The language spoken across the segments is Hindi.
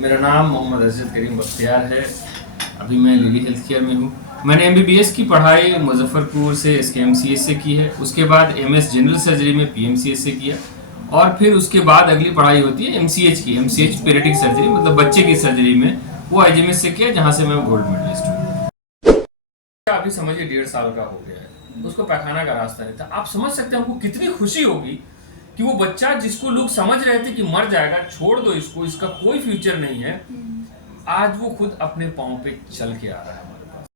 मेरा नाम मोहम्मद अज़ीज़ करीम बख्तियार है। अभी मैं लिली हेल्थ केयर में हूँ। मैंने MBBS की पढ़ाई मुजफ्फरपुर से SKMCH से की है। उसके बाद MS जनरल सर्जरी में PMCH से किया और फिर उसके बाद अगली पढ़ाई होती है MCH की, MCH पीडियाट्रिक सर्जरी मतलब बच्चे की सर्जरी में, वो IGMS से किया जहाँ से मैं गोल्ड मेडलिस्ट हूँ। अभी समझिए 1.5 साल का हो गया है, उसको पैखाना का रास्ता नहीं था। आप समझ सकते हैं हमको कितनी खुशी होगी कि वो बच्चा जिसको लोग समझ रहे थे कि मर जाएगा, छोड़ दो इसको, इसका कोई फ्यूचर नहीं है, आज वो खुद अपने पांव पे चल के आ रहा है हमारे पास।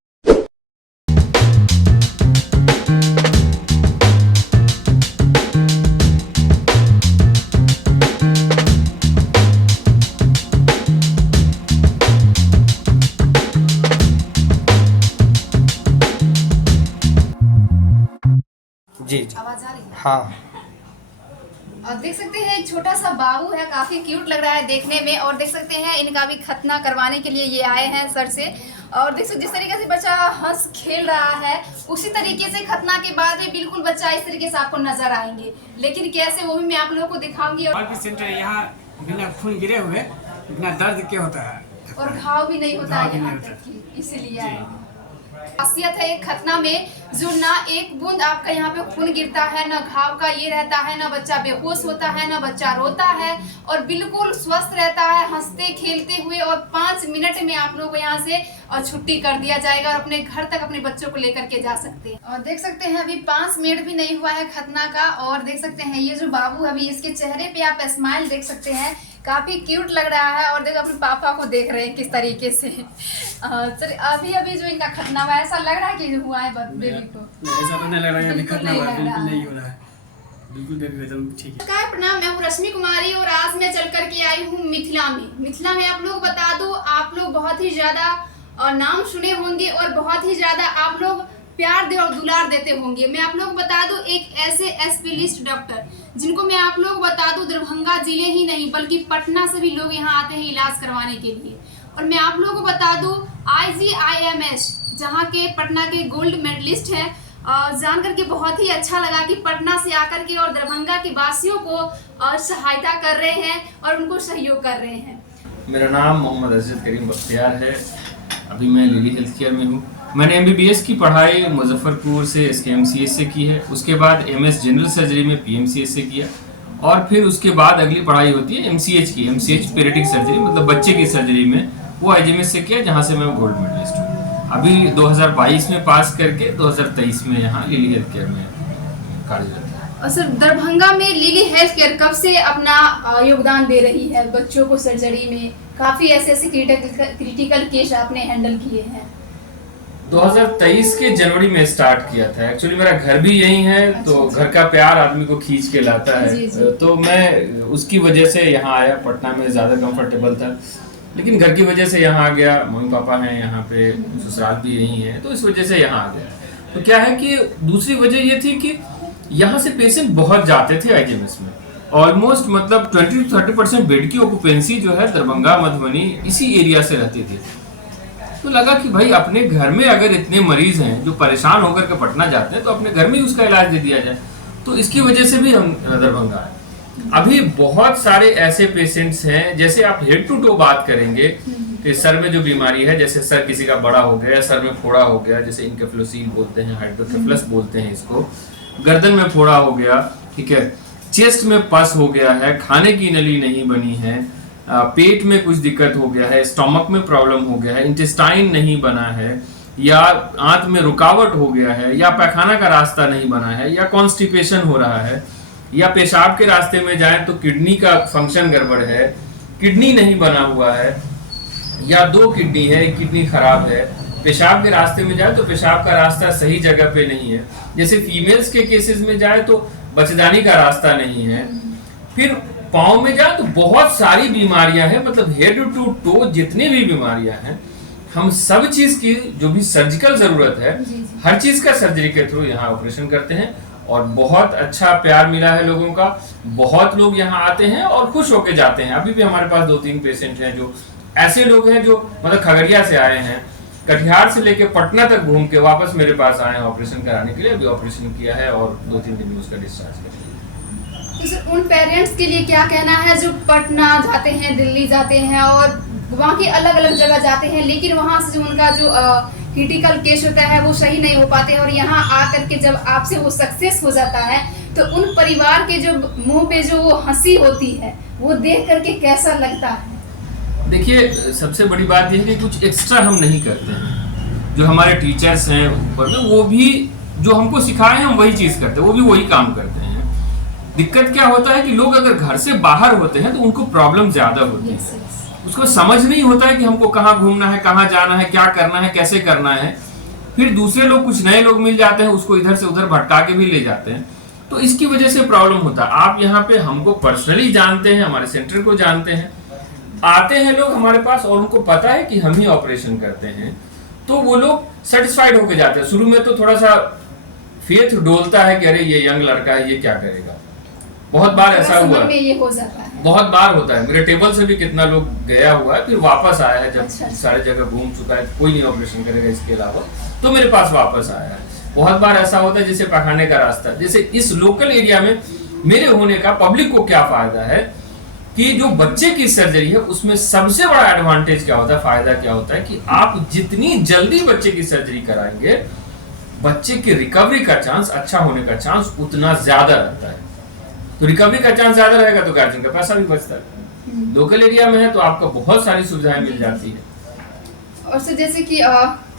जी आवाज आ रही है? हाँ। और देख सकते हैं एक छोटा सा बाबू है, काफी क्यूट लग रहा है देखने में। और देख सकते हैं इनका भी खतना करवाने के लिए ये आए हैं सर से। और देख सकते जिस तरीके से बच्चा हंस खेल रहा है, उसी तरीके से खतना के बाद भी बिल्कुल बच्चा इस तरीके से आपको नजर आएंगे। लेकिन कैसे वो भी मैं आप लोगों को दिखाऊंगी। और पेशेंट यहाँ बिना खून गिरे हुए बिना दर्द के होता है और घाव भी नहीं होता है यहाँ तक कि, इसीलिए आए हैं। खासियत है एक खतना में जो ना एक बूंद आपका यहाँ पे खून गिरता है, ना घाव का ये रहता है, ना बच्चा बेहोश होता है, ना बच्चा रोता है और बिल्कुल स्वस्थ रहता है हंसते खेलते हुए। और 5 मिनट में आप लोग को यहाँ से छुट्टी कर दिया जाएगा और अपने घर तक अपने बच्चों को लेकर के जा सकते हैं। और देख सकते हैं अभी 5 मिनट भी नहीं हुआ है खतना का। और देख सकते हैं ये जो बाबू अभी इसके चेहरे पे आप स्माइल देख सकते हैं, काफी क्यूट लग रहा है। और देखो अपने पापा को देख रहे हैं किस तरीके से। सर अभी जो इनका खतना हुआ है, ऐसा लग रहा है कि हुआ है बेबी को? ऐसा तो नहीं लग रहा है, अभी बिल्कुल खतना नहीं हुआ लग बिल्कुल रहा नहीं हो रहा है, बिल्कुल बेबी एकदम ठीक है। नमस्कार, प्रणाम। मैं हूँ रश्मि कुमारी और आज मैं चल करके आई हूँ मिथिला में। आप लोग बता दूं, आप लोग बहुत ही ज्यादा नाम सुने होंगे और बहुत ही ज्यादा आप लोग प्यार दे और दुलार देते होंगे। मैं आप लोग बता दूं एक ऐसे स्पेशलिस्ट डॉक्टर जिनको मैं आप लोग बता दूं दरभंगा जिले ही नहीं बल्कि पटना से भी लोग यहाँ आते हैं इलाज करवाने के लिए। और मैं आप लोगों को बता दूं IGIMS जहाँ के पटना के गोल्ड मेडलिस्ट है। जान करके बहुत ही अच्छा लगा कि पटना से आकर के और दरभंगा के वासियों को सहायता कर रहे हैं और उनको सहयोग कर रहे हैं। मेरा नाम मोहम्मद अज़ीज़ करीम बख्तियार है। अभी मैं लिली हेल्थ केयर में हूँ। मैंने MBBS की पढ़ाई मुजफ्फरपुर से SKMCH से की है। उसके बाद MS जनरल सर्जरी में PMCH से किया और फिर उसके बाद अगली पढ़ाई होती है MCH की, MCH पीडियाट्रिक सर्जरी मतलब बच्चे की सर्जरी में, वो IGMS से किया जहाँ से मैं गोल्ड मेडलिस्ट हूँ। अभी 2022 में पास करके 2023 में यहाँ लिली हेल्थ केयर में कार्यरत है। और सर दरभंगा में लिली हेल्थ केयर कब से अपना योगदान दे रही है बच्चों को सर्जरी में? काफी ऐसे क्रिटिकल केस आपने हैंडल किए हैं। 2023 के जनवरी में स्टार्ट किया था। एक्चुअली मेरा घर भी यही है, तो घर का प्यार आदमी को खींच के लाता है। जी। तो मैं उसकी वजह से यहाँ आया। पटना में ज़्यादा कंफर्टेबल था, लेकिन घर की वजह से यहाँ आ गया। मम्मी पापा हैं यहाँ पे, ससुराल भी यही है, तो इस वजह से यहाँ आ गया। तो क्या है कि दूसरी वजह ये थी कि यहाँ से पेशेंट बहुत जाते थे IGMS में। ऑलमोस्ट मतलब 20 to 30% बेड की ऑक्यूपेंसी जो है दरभंगा मधुबनी इसी एरिया से रहती थी। तो लगा कि भाई अपने घर में अगर इतने मरीज हैं जो परेशान होकर के पटना जाते हैं तो अपने घर में ही उसका इलाज दे दिया जाए। तो इसकी वजह से भी हम दरभंगा आए। अभी बहुत सारे ऐसे पेशेंट्स हैं, जैसे आप हेड टू टो बात करेंगे कि सर में जो बीमारी है, जैसे सर किसी का बड़ा हो गया, सर में फोड़ा हो गया, जैसे इनकेफ्लोसील बोलते हैं, हाइड्रोकेफ्लस बोलते हैं इसको, गर्दन में फोड़ा हो गया, ठीक है, चेस्ट में पस हो गया है, खाने की नली नहीं बनी है, पेट में कुछ दिक्कत हो गया है, स्टमक में प्रॉब्लम हो गया है, इंटेस्टाइन नहीं बना है, या आंत में रुकावट हो गया है, या पैखाना का रास्ता नहीं बना है, या कॉन्स्टिपेशन हो रहा है, या पेशाब के रास्ते में जाए तो किडनी का फंक्शन गड़बड़ है, किडनी नहीं बना हुआ है, या 2 किडनी है, 1 किडनी खराब है, पेशाब के रास्ते में जाए तो पेशाब का रास्ता सही जगह पे नहीं है, जैसे फीमेल्स के केसेस में जाए तो बच्चेदानी का रास्ता नहीं है, फिर पाँव में जाए तो बहुत सारी बीमारियां हैं, मतलब हेड टू टो जितनी भी बीमारियां हैं, हम सब चीज की जो भी सर्जिकल जरूरत है, हर चीज का सर्जरी के थ्रू यहाँ ऑपरेशन करते हैं। और बहुत अच्छा प्यार मिला है लोगों का, बहुत लोग यहाँ आते हैं और खुश होके जाते हैं। अभी भी हमारे पास 2-3 पेशेंट हैं जो ऐसे लोग हैं जो मतलब खगड़िया से आए हैं, कटिहार से लेके पटना तक घूम के वापस मेरे पास आए हैं ऑपरेशन कराने के लिए। अभी ऑपरेशन किया है और 2-3 दिन में उसका डिस्चार्ज कर दिया। तो सर उन पेरेंट्स के लिए क्या कहना है जो पटना जाते हैं, दिल्ली जाते हैं और वहाँ की अलग अलग जगह जाते हैं, लेकिन वहाँ से जो उनका जो क्रिटिकल केस होता है वो सही नहीं हो पाते हैं, और यहाँ आकर के जब आपसे वो सक्सेस हो जाता है तो उन परिवार के जो मुंह पे जो वो हंसी होती है वो देख करके कैसा लगता है? देखिए, सबसे बड़ी बात यह है कि कुछ एक्स्ट्रा हम नहीं करते हैं। जो हमारे टीचर्स हैं ऊपर में, वो भी जो हमको सिखाए हैं हम वही चीज़ करते हैं, वो भी वही काम करते हैं। दिक्कत क्या होता है कि लोग अगर घर से बाहर होते हैं तो उनको प्रॉब्लम ज़्यादा होती है। उसको समझ नहीं होता है कि हमको कहाँ घूमना है, कहाँ जाना है, क्या करना है, कैसे करना है। फिर दूसरे लोग, कुछ नए लोग मिल जाते हैं, उसको इधर से उधर भटका के भी ले जाते हैं। तो इसकी वजह से प्रॉब्लम होता है। आप यहाँ पे हमको पर्सनली जानते हैं, हमारे सेंटर को जानते हैं, आते हैं लोग हमारे पास और उनको पता है कि हम ही ऑपरेशन करते हैं, तो वो लोग सेटिस्फाइड होके जाते हैं। शुरू में तो थोड़ा सा फेथ डोलता है कि अरे ये यंग लड़का है, ये क्या करेगा। बहुत बार ऐसा हुआ, ये हो जाता है, बहुत बार होता है। मेरे टेबल से भी कितना लोग गया हुआ है, फिर वापस आया है जब अच्छा। सारे जगह घूम चुका है, कोई नहीं ऑपरेशन करेगा इसके अलावा, तो मेरे पास वापस आया है। बहुत बार ऐसा होता है जैसे पखाने का रास्ता, जैसे इस लोकल एरिया में मेरे होने का पब्लिक को क्या फायदा है कि जो बच्चे की सर्जरी है उसमें सबसे बड़ा एडवांटेज क्या होता है, फायदा क्या होता है कि आप जितनी जल्दी बच्चे की सर्जरी कराएंगे, बच्चे की रिकवरी का चांस, अच्छा होने का चांस उतना ज्यादा रहता है। तो रिकवरी का चांस ज्यादा रहेगा तो गार्जियन का पैसा भी बचता है। लोकल एरिया में है तो आपको बहुत सारी सुविधाएं मिल जाती है। और सर जैसे कि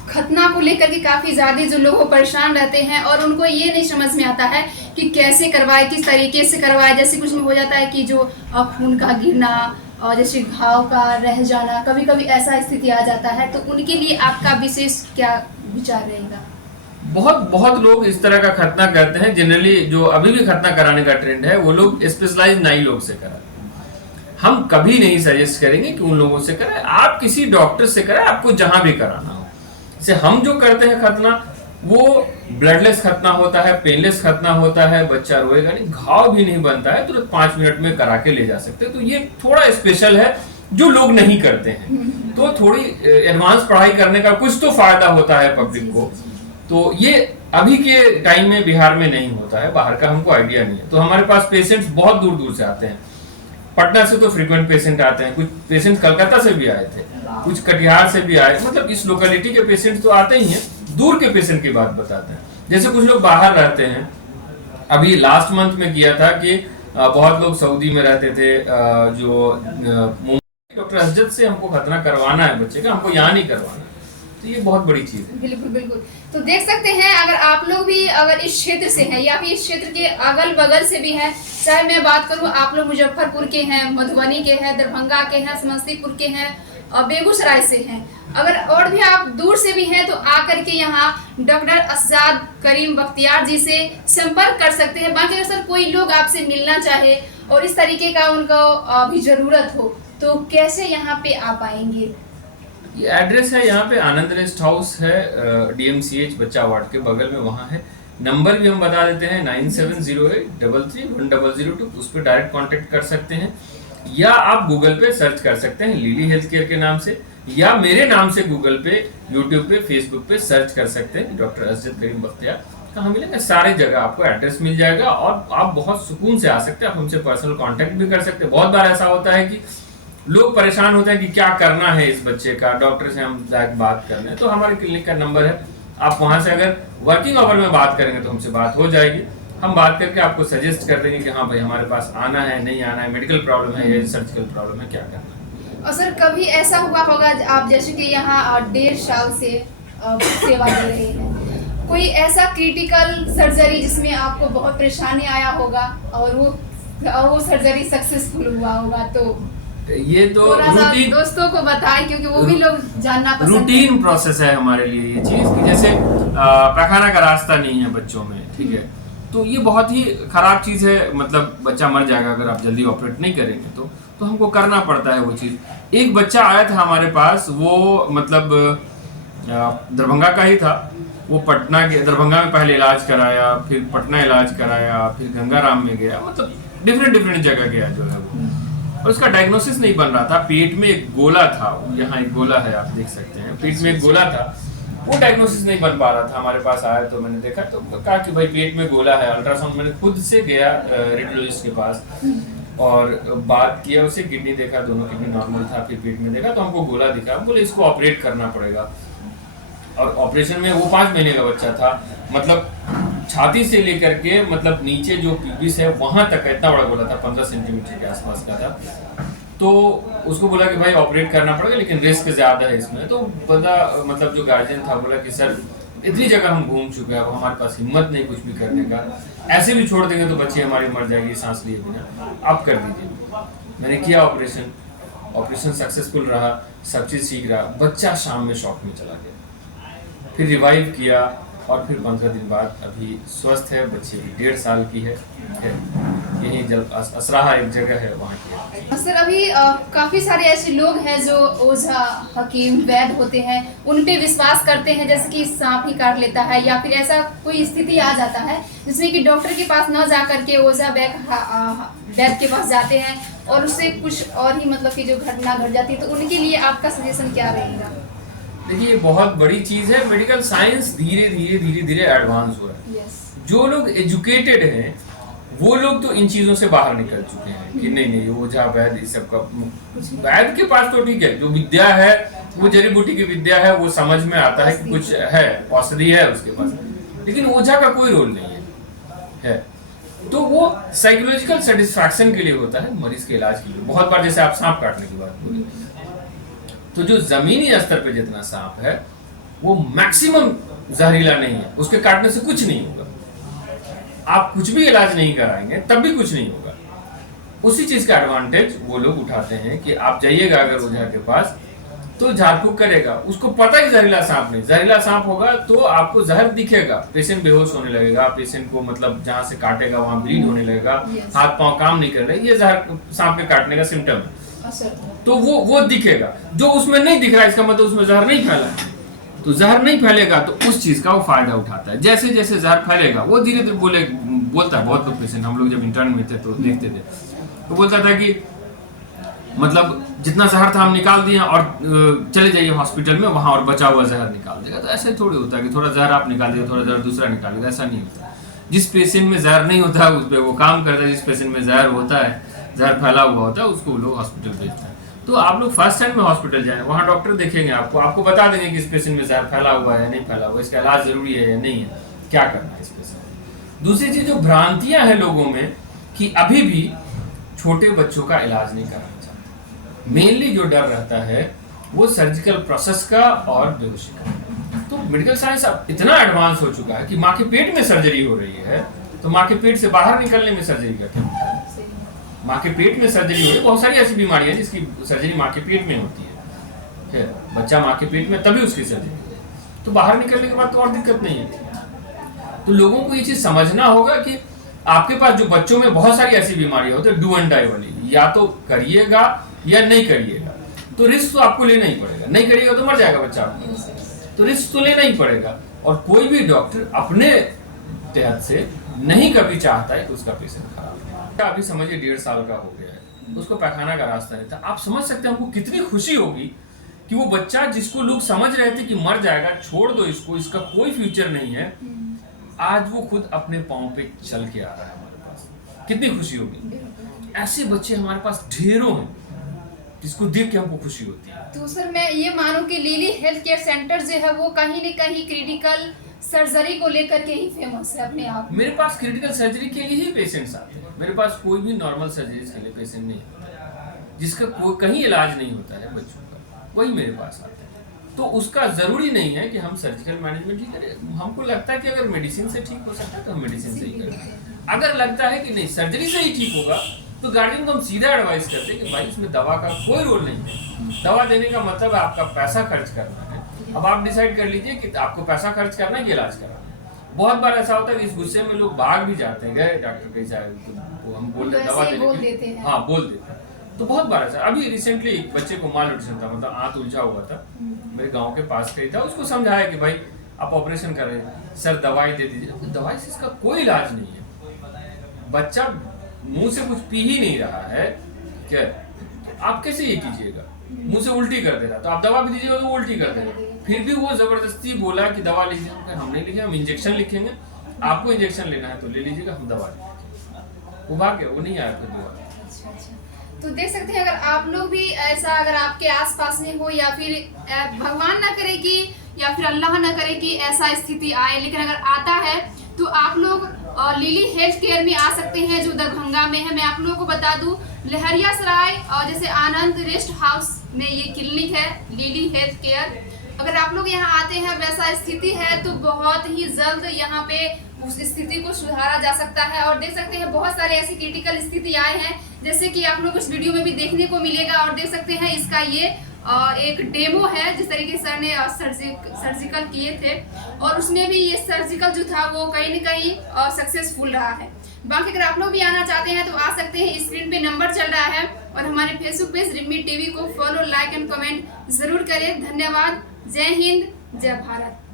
खतना को लेकर के काफी ज्यादा जो लोग परेशान रहते हैं और उनको ये नहीं समझ में आता है कि कैसे करवाए, किस तरीके से करवाए। जैसे कुछ में हो जाता है कि जो खून का गिरना और जैसे घाव का रह जाना, कभी कभी ऐसा स्थिति आ जाता है, तो उनके लिए आपका विशेष क्या विचार रहेगा? बहुत लोग इस तरह का खतना करते हैं। जनरली जो अभी भी खतना कराने का ट्रेंड है वो लोग स्पेशलाइज नाई लोग से कराते हैं। हम कभी नहीं सजेस्ट करेंगे कि उन लोगों से कराएं। आप किसी डॉक्टर से कराएं, आपको जहां भी कराना हो। जैसे हम जो करते हैं खतना, वो ब्लडलेस खतना होता है, पेनलेस खतना होता है, बच्चा रोएगा नहीं, घाव भी नहीं बनता है, तुरंत 5 मिनट में करा के ले जा सकते हैं। तो ये थोड़ा स्पेशल है जो लोग नहीं करते हैं। तो थोड़ी एडवांस पढ़ाई करने का कुछ तो फायदा होता है पब्लिक को। तो ये अभी के टाइम में बिहार में नहीं होता है, बाहर का हमको आइडिया नहीं है। तो हमारे पास पेशेंट्स बहुत दूर दूर से आते हैं। पटना से तो फ्रीक्वेंट पेशेंट आते हैं, कुछ पेशेंट कलकत्ता से भी आए थे, कुछ कटिहार से भी आए। मतलब इस लोकेलिटी के पेशेंट तो आते ही हैं, दूर के पेशेंट की बात बताते हैं। जैसे कुछ लोग बाहर रहते हैं, अभी लास्ट मंथ में किया था कि बहुत लोग सऊदी में रहते थे, जो डॉक्टर असजद से हमको खतना करवाना है बच्चे का, हमको यहाँ नहीं करवाना। तो ये बहुत बड़ी चीज है। बिल्कुल बिल्कुल। तो देख सकते हैं, अगर आप लोग भी अगर इस क्षेत्र से हैं या फिर इस क्षेत्र के अगल बगल से भी हैं, चाहे मैं बात करूं आप लोग मुजफ्फरपुर के हैं, मधुबनी के हैं, दरभंगा के हैं, समस्तीपुर के हैं और बेगूसराय से हैं, अगर और भी आप दूर से भी हैं तो आकर के यहाँ डॉक्टर असजाद करीम बख्तियार जी से संपर्क कर सकते हैं। बाकी अगर सर कोई लोग आपसे मिलना चाहे और इस तरीके का उनको अभी जरूरत हो तो कैसे यहाँ पे आ पाएंगे? ये एड्रेस है, यहाँ पे आनंद रेस्ट हाउस है, DMCH बच्चा वार्ड के बगल में वहाँ है। नंबर भी हम बता देते हैं 9708331002, उस पर डायरेक्ट कांटेक्ट कर सकते हैं, या आप गूगल पे सर्च कर सकते हैं लिली हेल्थ केयर के नाम से, या मेरे नाम से गूगल पे, यूट्यूब पे, फेसबुक पे सर्च कर सकते हैं डॉक्टर असजद करीम बख्तियार। कहाँ मिलेगा? सारे जगह आपको एड्रेस मिल जाएगा और आप बहुत सुकून से आ सकते हैं। आप हमसे पर्सनल कांटेक्ट भी कर सकते हैं। बहुत बार ऐसा होता है कि लोग परेशान होते हैं कि क्या करना है इस बच्चे का, डॉक्टर से हम डायरेक्ट बात करने हैं। तो हमारे क्लिनिक का नंबर है, आप वहां से अगर वर्किंग आवर में बात करेंगे तो हमसे बात हो जाएगी। हम बात करके आपको सजेस्ट कर देंगे कि हाँ भाई हमारे पास आना है, नहीं आना है, मेडिकल प्रॉब्लम है या सर्जिकल प्रॉब्लम है, क्या करना है। और सर कभी ऐसा हुआ होगा आप जैसे कि यहाँ 1.5 साल से सेवा दे रहे हैं, कोई ऐसा क्रिटिकल सर्जरी जिसमें आपको बहुत परेशानी आया होगा और वो सर्जरी सक्सेसफुल हुआ होगा, तो ये तो रूटीन दोस्तों को बताएं क्योंकि वो भी लोग जानना पसंद रूटीन प्रोसेस है हमारे लिए ये चीज कि जैसे पखाना का रास्ता नहीं है बच्चों में, ठीक है, तो ये बहुत ही खराब चीज है। मतलब बच्चा मर जाएगा अगर आप जल्दी ऑपरेट नहीं करेंगे तो हमको करना पड़ता है वो चीज। एक बच्चा आया था हमारे पास, वो मतलब दरभंगा का ही था। वो पटना के दरभंगा में पहले इलाज कराया, फिर पटना इलाज कराया, फिर गंगाराम में गया, मतलब डिफरेंट जगह गया जो है वो, और उसका डायग्नोसिस नहीं बन रहा था। पेट में एक गोला था, यहाँ एक गोला है आप देख सकते हैं, पेट में एक गोला था, वो डायग्नोसिस नहीं बन पा रहा था। हमारे पास आया तो मैंने देखा तो कहा कि भाई पेट में गोला है। अल्ट्रासाउंड मैंने खुद से गया रेडियोलॉजिस्ट के पास, और बात किया उसे, किडनी देखा, दोनों किडनी नॉर्मल था, फिर पेट में देखा तो हमको गोला दिखा, बोले इसको ऑपरेट करना पड़ेगा। और ऑपरेशन में वो 5 महीने का बच्चा था, मतलब छाती से लेकर के मतलब नीचे जो पीबिस है वहां तक इतना बड़ा गोला था, 15 सेंटीमीटर के आसपास का था। तो उसको बोला कि भाई ऑपरेट करना पड़ेगा लेकिन रिस्क ज्यादा है इसमें। तो बंदा मतलब जो गार्जियन था बोला कि सर इतनी जगह हम घूम चुके हैं, अब हमारे पास हिम्मत नहीं कुछ भी करने का, ऐसे भी छोड़ देंगे तो बच्ची हमारी मर जाएगी सांस लिए बिना, आप कर दीजिए। मैंने किया ऑपरेशन, ऑपरेशन सक्सेसफुल रहा, सब चीज़ ठीक रहा। बच्चा शाम में शॉक में चला गया, फिर रिवाइव किया और फिर 15 दिन बाद अभी स्वस्थ है। बच्ची भी 1.5 साल की है। यही जब असराहा एक जगह है वहाँ की। सर अभी काफी सारे ऐसे लोग हैं जो ओझा, हकीम, वैद्य होते हैं, उन पे विश्वास करते हैं, जैसे कि सांप ही काट लेता है या फिर ऐसा कोई स्थिति आ जाता है जिसमें कि डॉक्टर के पास न जा करके ओझा वैद्य के पास जाते हैं और उससे कुछ और ही मतलब कि जो घटना घट जाती है, तो उनके लिए आपका सजेशन क्या रहेगा? देखिए ये बहुत बड़ी चीज है, मेडिकल साइंस धीरे धीरे एडवांस हो रहा है। यस। जो लोग एजुकेटेड हैं वो लोग तो इन चीजों से बाहर निकल चुके हैं कि नहीं ओझा वैद्य इस सब का, वैद्य के पास तो ठीक है, जो विद्या है वो जड़ी बूटी की विद्या है, वो समझ में आता है कि कुछ है, औषधि है उसके पास, लेकिन ओझा का कोई रोल नहीं है। तो वो साइकोलॉजिकल सेटिस्फैक्शन के लिए होता है, मरीज के इलाज के लिए। बहुत बार जैसे आप सांप काटने की बात बोली, तो जो जमीनी स्तर पे जितना सांप है वो मैक्सिमम जहरीला नहीं है, उसके काटने से कुछ नहीं होगा, आप कुछ भी इलाज नहीं कराएंगे तब भी कुछ नहीं होगा। उसी चीज का एडवांटेज वो लोग उठाते हैं कि आप जाइएगा अगर ओझा के पास तो झाड़ फूक करेगा, उसको पता है जहरीला सांप नहीं, जहरीला सांप होगा तो आपको जहर दिखेगा, पेशेंट बेहोश होने लगेगा, पेशेंट को मतलब जहां से काटेगा वहां ब्लीड होने लगेगा, हाथ पांव काम नहीं कर रहे, ये जहर सांप के काटने का सिम्टम है। तो वो दिखेगा, जो उसमें नहीं दिख रहा है इसका मतलब उसमें जहर नहीं फैला है। तो जहर नहीं फैलेगा तो उस चीज का वो फायदा उठाता है। जैसे जैसे जहर फैलेगा वो धीरे धीरे बोलता है। बहुत लोग पेशेंट, हम लोग जब इंटर्न में थे तो देखते थे, तो बोलता था कि मतलब जितना जहर था हम निकाल दिए और चले जाइए हॉस्पिटल में, वहां और बचा हुआ जहर निकाल देगा। तो ऐसे थोड़ी होता है कि थोड़ा जहर आप निकाल देगा, थोड़ा जहर दूसरा निकालेगा, ऐसा नहीं होता। जिस पेशेंट में जहर नहीं होता है उस पर वो काम करता है, जिस पेशेंट में जहर होता है, जहर फैला हुआ होता है, उसको लोग हॉस्पिटल भेजते हैं। तो आप लोग फर्स्ट टाइम में हॉस्पिटल जाएं, वहाँ डॉक्टर देखेंगे आपको बता देंगे कि इस पेशेंट में जहर फैला हुआ है नहीं फैला हुआ, इसका इलाज जरूरी है या नहीं है, क्या करना है इस पेशेंट। दूसरी चीज जो भ्रांतियां हैं लोगों में कि अभी भी छोटे बच्चों का इलाज नहीं कराना चाहते। मेनली जो डर रहता है वो सर्जिकल प्रोसेस का और बेहोशी का। तो मेडिकल साइंस अब इतना एडवांस हो चुका है कि माँ के पेट में सर्जरी हो रही है तो माँ के पेट से बाहर निकलने में सर्जरी करते हैं। माँ के पेट में सर्जरी हो रही है, बहुत सारी ऐसी बीमारियां हैं जिसकी सर्जरी माँ के पेट में होती है, बच्चा माँ के पेट में तभी उसकी सर्जरी होती है। तो बाहर निकलने के बाद तो और दिक्कत नहीं है। तो लोगों को ये चीज समझना होगा कि आपके पास जो बच्चों में बहुत सारी ऐसी बीमारियां होती है डू एंड डाई वाली, या तो करिएगा या नहीं करिएगा। तो रिस्क तो आपको लेना ही पड़ेगा, नहीं करिएगा तो मर जाएगा बच्चा आपका, तो रिस्क तो लेना ही पड़ेगा। और कोई भी डॉक्टर अपने तहत से नहीं कभी चाहता है कि उसका पेशेंट खराब है। अभी समझिए 1.5 साल का हो गया है, उसको पैखाना का रास्ता नहीं था। आप समझ सकते हैं हमको कितनी खुशी होगी कि वो बच्चा जिसको लोग समझ रहे थे कि मर जाएगा, छोड़ दो इसको, इसका कोई फ्यूचर नहीं है, आज वो खुद अपने पांव पे चल के आ रहा है हमारे पास। कितनी खुशी होगी। ऐसे बच्चे हमारे पास ढेरों हैं जिसको देख के हमको खुशी होती है। तो सर मैं ये मानूं कि लिली हेल्थ केयर सेंटर जो है वो कहीं न कहीं क्रिटिकल सर्जरी को लेकर के ही फेमस है अपने आप। मेरे पास क्रिटिकल सर्जरी के लिए ही पेशेंट्स आते हैं, मेरे पास कोई भी नॉर्मल सर्जरी के लिए पेशेंट नहीं होता जिसका कोई कहीं इलाज नहीं होता है बच्चों का, वही मेरे पास आते हैं। तो उसका जरूरी नहीं है कि हम सर्जिकल मैनेजमेंट ही करें। हमको लगता है कि अगर मेडिसिन से ठीक हो सकता है तो हम मेडिसिन से ही करें। अगर लगता है कि नहीं सर्जरी से ही ठीक होगा तो गार्जियन को हम सीधा एडवाइस करते हैं कि भाई इसमें दवा का कोई रोल नहीं है। दवा देने का मतलब है आपका पैसा खर्च करना है। अब आप डिसाइड कर लीजिए कि आपको पैसा खर्च करना है कि इलाज कराना है। बहुत बार ऐसा होता है कि इस गुस्से में लोग भाग भी जाते हैं, गए डॉक्टर के जाए हम बोल रहे दवा देते हैं, हाँ बोल देते हैं। तो बहुत बार ऐसा, अभी रिसेंटली एक बच्चे को माल न्यूट्रिशन था, मतलब आंत उलझा हुआ था, मेरे गांव के पास कहीं था, उसको समझाया कि भाई आप ऑपरेशन कर रहे हैं, सर दवाई दे दीजिए। दवाई से इसका कोई इलाज नहीं है, बच्चा मुंह से कुछ पी ही नहीं रहा है, क्या आप कैसे ये कीजिएगा? मुंह से उल्टी कर दे रहा, तो आप दवा भी दीजिएगा तो वो उल्टी कर देगा। फिर भी वो जबरदस्ती बोला कि दवा लीजिए, हम नहीं लिखे, हम इंजेक्शन लिखेंगे, आपको इंजेक्शन लेना है तो ले लीजिएगा, हम दवा लिखेंगे। वो भाग गया, वो नहीं आया फिर दवा। अच्छा। तो देख सकते हैं, अगर आप लोग भी ऐसा, अगर आपके आसपास में हो, या फिर भगवान ना करे कि, या फिर अल्लाह ना करे कि ऐसा स्थिति आए, लेकिन अगर आता है तो आप लोग लिली हेल्थ केयर में आ सकते हैं, जो दरभंगा में है। मैं आप लोगों को बता दूं, लहरियासराय और जैसे आनंद रेस्ट हाउस में ये क्लिनिक है, लिली हेल्थ केयर। अगर आप लोग यहाँ आते हैं, वैसा स्थिति है, तो बहुत ही जल्द यहाँ पे उस स्थिति को सुधारा जा सकता है। और देख सकते हैं, बहुत सारे ऐसी क्रिटिकल स्थिति आए हैं, जैसे कि आप लोग इस वीडियो में भी देखने को मिलेगा। और देख सकते हैं, इसका ये एक डेमो है, जिस तरीके से सर ने सर्जिकल किए थे, और उसमें भी ये सर्जिकल जो था वो कहीं न कहीं सक्सेसफुल रहा है। बाकी अगर आप लोग भी आना चाहते हैं तो आ सकते हैं, स्क्रीन पे नंबर चल रहा है। और हमारे फेसबुक पेज रिमी टीवी को फॉलो, लाइक एंड कमेंट जरूर करें। धन्यवाद। जय हिंद, जय भारत।